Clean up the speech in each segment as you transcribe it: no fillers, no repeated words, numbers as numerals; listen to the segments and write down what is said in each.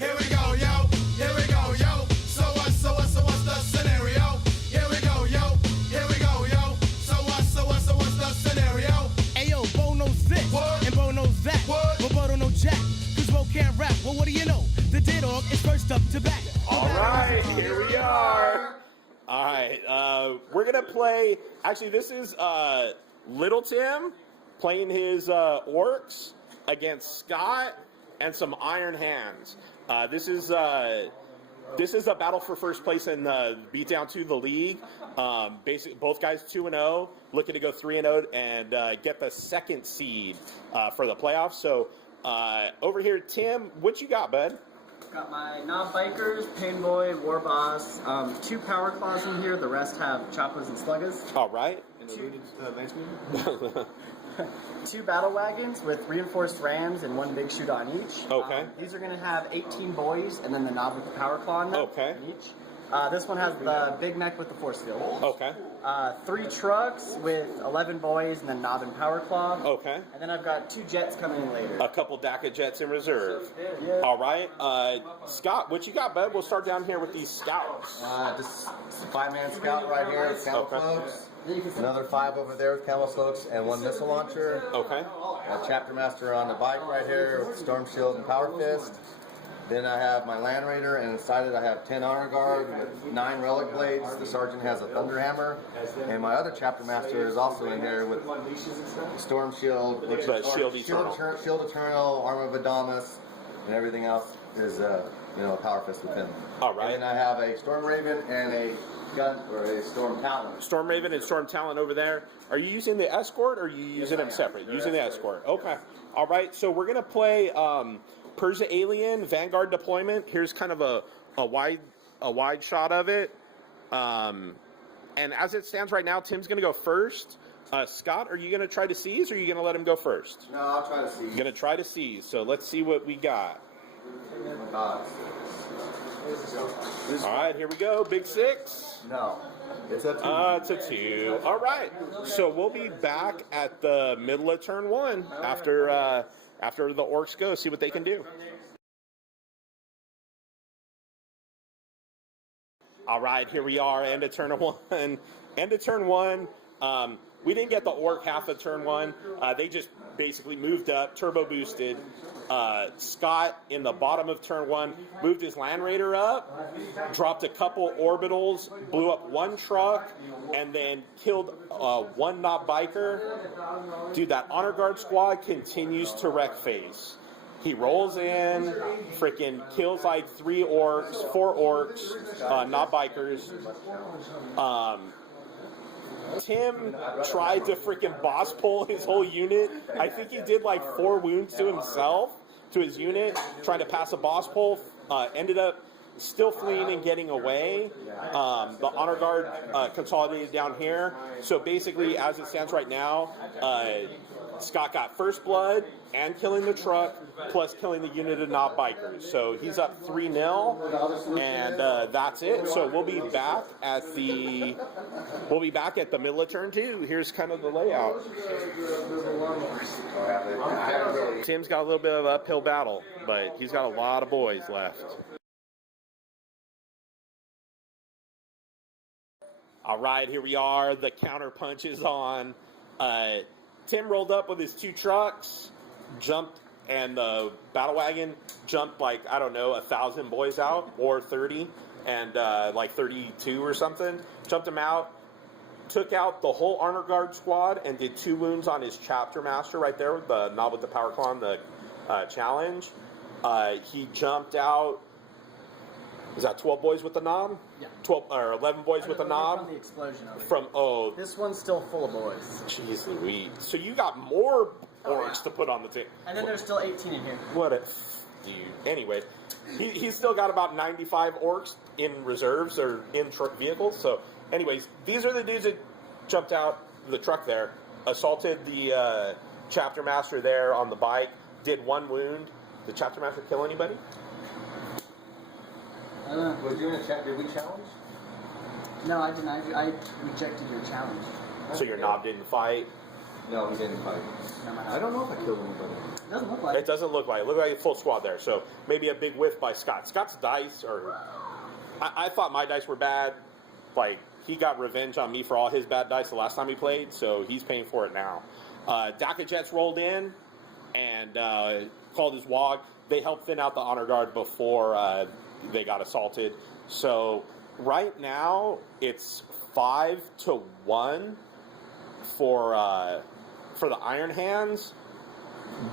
Here we go, yo. Here we go, yo. So what's the scenario? Here we go, yo. Here we go, yo. So what's the scenario? Ayo, Bo knows this, What? and Bo knows that. What? But Bo don't know jack, cause Bo can't rap. Well, what do you know? The Dead Ork is first up to bat. All right, here we are. All right, we're gonna play. Actually, this is Little Tim playing his Orks against Scott and some Iron Hands. This is a battle for first place in BeatDown 2, the league. Basically, both guys 2-0, looking to go 3-0 and get the second seed for the playoffs. So over here, Tim, what you got, bud? Got my Knob Bikers, Painboy, War Boss, 2 Power Claws in here. The rest have Choppas and Sluggas. All right. 2 Battle Wagons with reinforced rams and 1 big shoot on each. Okay. These are going to have 18 boys and then the knob with the Power Claw in them. Okay. In each. This one has the big neck with the force field. Okay. 3 trucks with 11 boys and then knob and Power Claw. Okay. And then I've got 2 jets coming in later. A couple DACA jets in reserve. Yeah. All right. Scott, what you got, bud? We'll start down here with these scouts. Just a 5-man scout right here with camel floats. Another 5 over there with camel floats and 1 missile launcher. Okay. A chapter master on the bike right here with storm shield and power fist. Then I have my land raider, and inside it I have 10 honor guard with 9 relic blades. The sergeant has a thunder hammer, and my other chapter master is also in here with storm shield, which But is shield eternal. shield eternal, armor of Adamus, and everything else is a power fist with him. All right. And then I have a storm raven and a gun or a storm talon. Storm Raven and Storm Talon over there. Are you using the escort or are you using them separate? Using the escort. Okay. All right. So we're gonna play Persia Alien Vanguard deployment. Here's kind of a wide shot of it. And as it stands right now, Tim's gonna go first. Scott, are you gonna try to seize or are you gonna let him go first? No, I'll try to see. You're gonna try to seize. So let's see what we got. All right, here we go. Big 6. No, it's a 2. It's a 2. All right. So we'll be back at the middle of turn 1 after the Orks go. See what they can do. All right, here we are. End of turn 1. End of turn 1. We didn't get the Ork half of turn 1. They just basically moved up, turbo boosted. Scott in the bottom of turn 1 moved his Land Raider up, dropped a couple orbitals, blew up 1 truck, and then killed 1 knob biker. Dude, that honor guard squad continues to wreck face. He rolls in, freaking kills like 4 orcs, knob bikers. Tim tried to freaking boss pull his whole unit. I think he did like 4 wounds to himself, to his unit, trying to pass a boss pull. Ended up still fleeing and getting away. The honor guard consolidated down here. So basically, as it stands right now, Scott got first blood and killing the truck, plus killing the unit of knob bikers. So he's up 3-0, and that's it. So we'll be back at the middle of turn 2. Here's kind of the layout. Tim's got a little bit of an uphill battle, but he's got a lot of boys left. All right, here we are. The counter punch is on. Tim rolled up with his 2 trucks, jumped, and the battle wagon jumped like, I don't know, 1,000 boys out, or 30, and like 32 or something. Jumped him out, took out the whole honor guard squad, and did 2 wounds on his chapter master right there with the knob with the power claw and the challenge. He jumped out. Is that 12 boys with the knob? Yeah. 12 or 11 boys with the knob? From the explosion of it. From This one's still full of boys. Jeez Louise. So you got more orcs to put on the table. And then there's still 18 in here. What a dude. Anyway, he's still got about 95 orcs in reserves or in vehicles. So, anyways, these are the dudes that jumped out the truck there, assaulted the chapter master there on the bike, did 1 wound. Did chapter master kill anybody? Was you in a chat? Did we challenge? No, I denied you. I rejected your challenge. So your knob didn't fight? No, we didn't fight. No, I don't know if I killed anybody. Doesn't look like It doesn't look like it. Look like a full squad there. So maybe a big whiff by Scott. Scott's dice are. I thought my dice were bad. Like, he got revenge on me for all his bad dice the last time he played, so he's paying for it now. DACA Jets rolled in and called his WOG. They helped thin out the honor guard before they got assaulted. So right now it's 5-1 for the Iron Hands,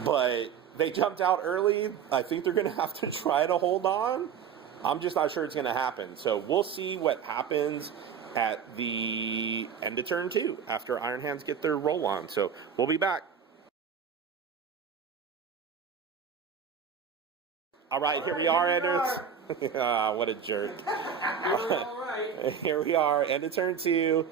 but they jumped out early. I think they're going to have to try to hold on. I'm just not sure it's going to happen. So we'll see what happens at the end of turn 2 after Iron Hands get their roll on. So we'll be back. All right, here we are, Enders. What a jerk. Here we are, end of turn 2.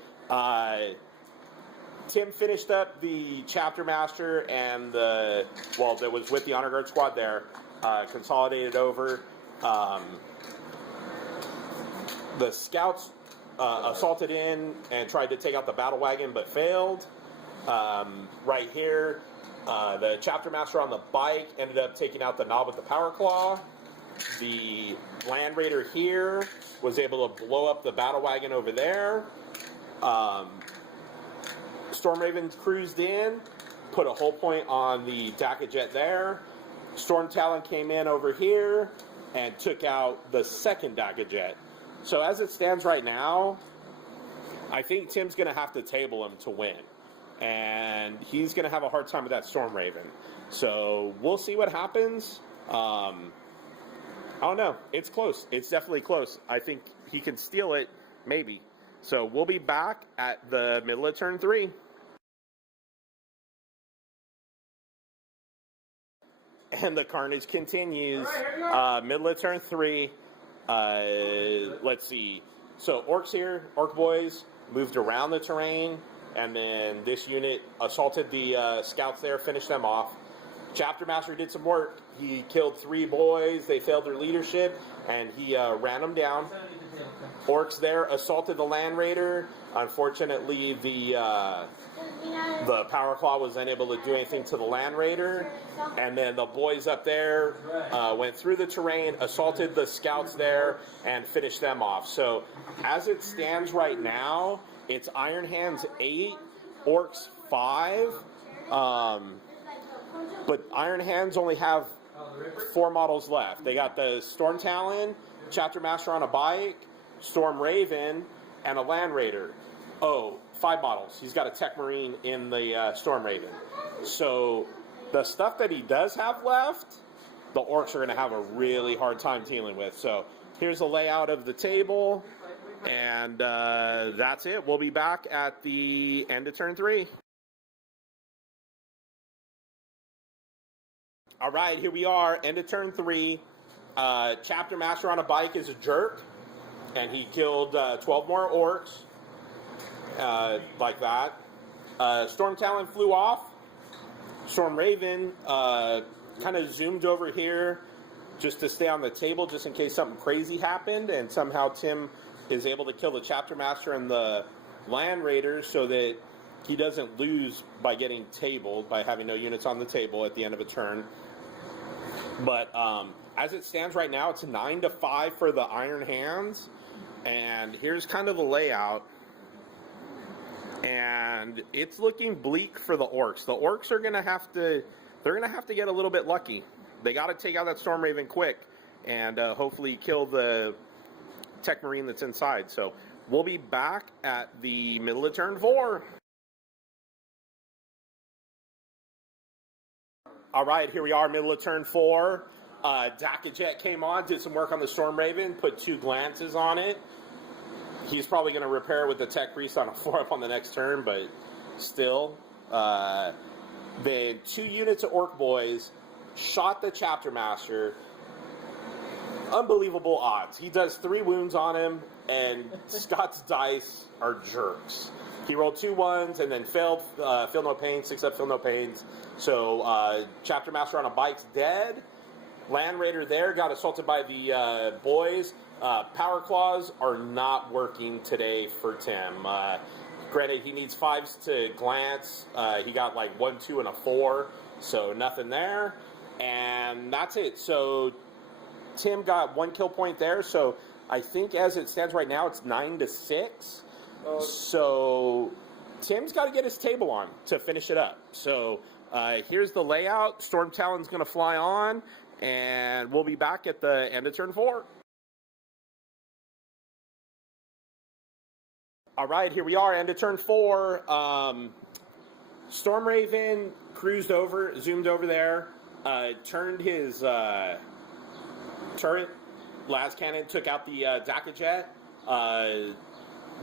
Tim finished up the Chapter Master and that was with the Honor Guard squad there, consolidated over. The scouts assaulted in and tried to take out the battle wagon but failed. Right here, the Chapter Master on the bike ended up taking out the knob with the power claw. The Land Raider here was able to blow up the battle wagon over there. Storm Raven cruised in, put a hull point on the DACA Jet there. Storm Talon came in over here and took out the second DACA Jet. So as it stands right now, I think Tim's going to have to table him to win. And he's going to have a hard time with that Storm Raven. So we'll see what happens. I don't know. It's close. It's definitely close. I think he can steal it, maybe. So we'll be back at the middle of turn 3. And the carnage continues. Middle of turn 3. Let's see. So Orks here, Ork boys, moved around the terrain, and then this unit assaulted the scouts there, finished them off. Chapter Master did some work. He killed 3 boys. They failed their leadership, and he ran them down. Orks there assaulted the Land Raider. Unfortunately, the Power Claw was unable to do anything to the Land Raider. And then the boys up there went through the terrain, assaulted the scouts there, and finished them off. So as it stands right now, it's Iron Hands 8, Orks 5. But Iron Hands only have 4 models left. They got the Storm Talon, Chapter Master on a bike, Storm Raven, and a Land Raider. Oh, 5 models. He's got a Tech Marine in the Storm Raven. So the stuff that he does have left, the Orks are going to have a really hard time dealing with. So here's a layout of the table, and that's it. We'll be back at the end of turn 3. All right, here we are, end of turn 3. Chapter Master on a bike is a jerk, and he killed 12 more Orks, like that. Storm Talon flew off. Storm Raven kind of zoomed over here just to stay on the table, just in case something crazy happened, and somehow Tim is able to kill the Chapter Master and the Land Raiders so that he doesn't lose by getting tabled, by having no units on the table at the end of a turn. But as it stands right now, it's 9-5 for the Iron Hands. And here's kind of the layout. And it's looking bleak for the Orks. The Orks are going to have to, they're going to have to get a little bit lucky. They got to take out that Storm Raven quick and hopefully kill the Tech Marine that's inside. So we'll be back at the middle of turn 4. All right, here we are, middle of turn 4. DACA Jet came on, did some work on the Storm Raven, put 2 glances on it. He's probably going to repair it with the Tech Priest on a 4-up on the next turn, but still. Then 2 units of Ork boys shot the Chapter Master. Unbelievable odds. He does 3 wounds on him, and Scott's dice are jerks. He rolled 2 1s and then failed, feel no pain, 6-up, feel no pains. So Chapter Master on a bike's dead. Land Raider there got assaulted by the boys. Power Claws are not working today for Tim. Granted, he needs 5s to glance. He got like 1, 2, and a 4. So nothing there. And that's it. So Tim got 1 kill point there. So I think as it stands right now, it's 9-6. So Tim's got to get his table on to finish it up. So here's the layout. Storm Talon's going to fly on, and we'll be back at the end of turn 4. All right, here we are, end of turn 4. Storm Raven cruised over, zoomed over there, turned his turret, las cannon, took out the Daka jet.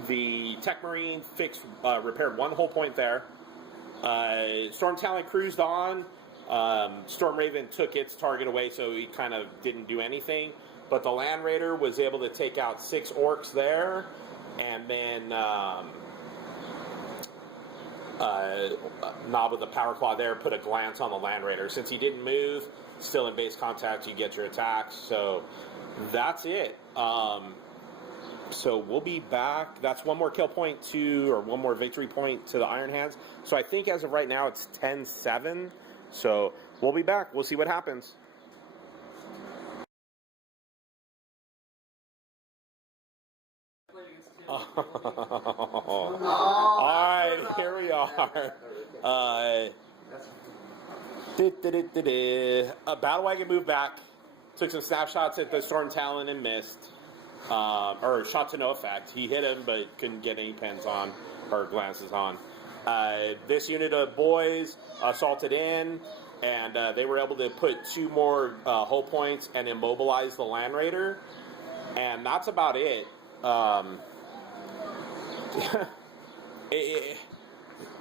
The Tech Marine repaired 1 whole point there. Storm Talon cruised on. Storm Raven took its target away, so he kind of didn't do anything. But the Land Raider was able to take out 6 Orks there. And then Knob with the Power Claw there put a glance on the Land Raider. Since he didn't move, still in base contact, you get your attacks. So that's it. So we'll be back. That's 1 more kill point or 1 more victory point to the Iron Hands. So I think as of right now it's 10-7. So we'll be back. We'll see what happens. All right, here we are. Battle Wagon moved back, took some snapshots at the Storm Talon and missed. Or shot to no effect. He hit him, but couldn't get any pens on or glances on. This unit of boys assaulted in, and they were able to put 2 more hull points and immobilize the Land Raider. And that's about it.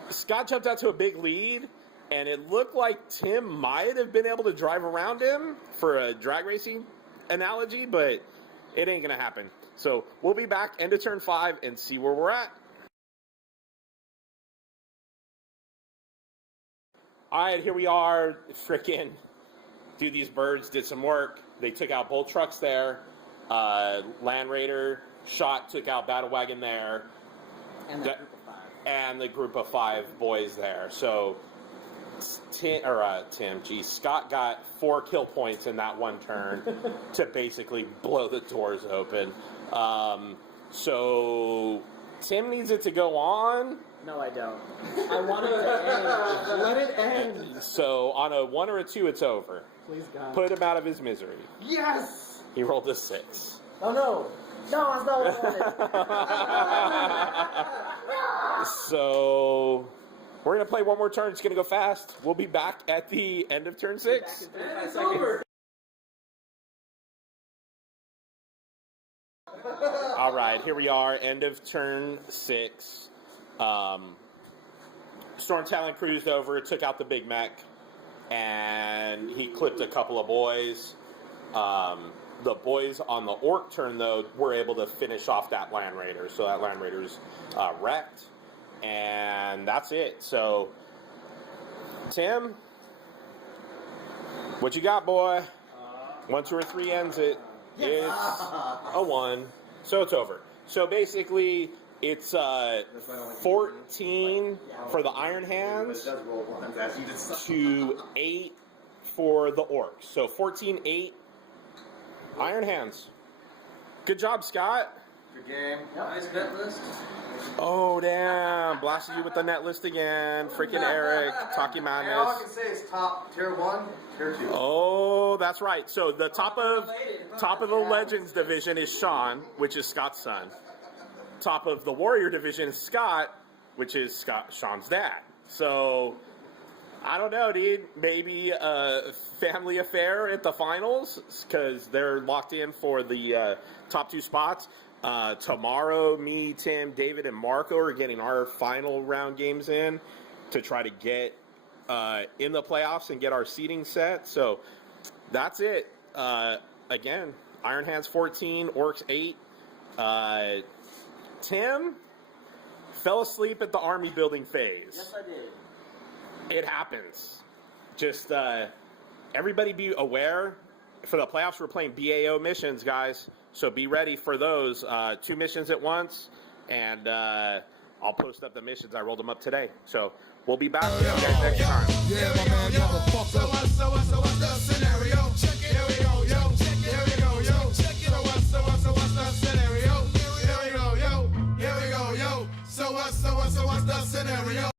Scott jumped out to a big lead, and it looked like Tim might have been able to drive around him for a drag racing analogy, but it ain't gonna happen. So we'll be back end of turn 5 and see where we're at. All right, here we are. Frickin' dude, these birds did some work. They took out both trucks there. Land Raider took out Battle Wagon there. And the group of 5 boys there. So Scott got 4 kill points in that one turn to basically blow the doors open. So Tim needs it to go on. No, I don't. I want it to end. Let it end. So on a 1 or a 2, it's over. Please, God. Put him out of his misery. Yes! He rolled a 6. Oh, no. No, that's not what I wanted. So we're going to play 1 more turn. It's going to go fast. We'll be back at the end of turn 6. It's over. All right, here we are, end of turn 6. Storm Talon cruised over, took out the big mech, and he clipped a couple of boys. The boys on the Ork turn, though, were able to finish off that Land Raider. So that Land Raider's wrecked. And that's it. So, Tim, what you got, boy? 1, 2, or 3 ends it. It's a 1. So it's over. So basically, it's 14 for the Iron Hands to 8 for the Orks. So 14-8 Iron Hands. Good job, Scott. Good game. Nice net list. Oh, damn. Blasted you with the net list again. Freaking Eric. Talking madness. All I can say is top tier 1, tier 2. Oh, that's right. So the top of the Legends division is Sean, which is Scott's son. Top of the Warrior division is Scott, which is Sean's dad. So I don't know, dude. Maybe a family affair at the finals because they're locked in for the top 2 spots. Tomorrow, me, Tim, David, and Marco are getting our final round games in to try to get in the playoffs and get our seeding set. So that's it. Again, Iron Hands 14, Orks 8. Tim fell asleep at the army building phase. Yes, I did. It happens. Just everybody be aware. For the playoffs, we're playing BAO missions, guys. So be ready for those 2 missions at once. And I'll post up the missions. I rolled them up today. So we'll be back with you guys next time. Here we my go, man, yo. motherfucker. So what's the scenario? Here we go, yo. Here we go, yo. So what's the scenario? Here we go, yo. Here we go, yo. So what's the scenario?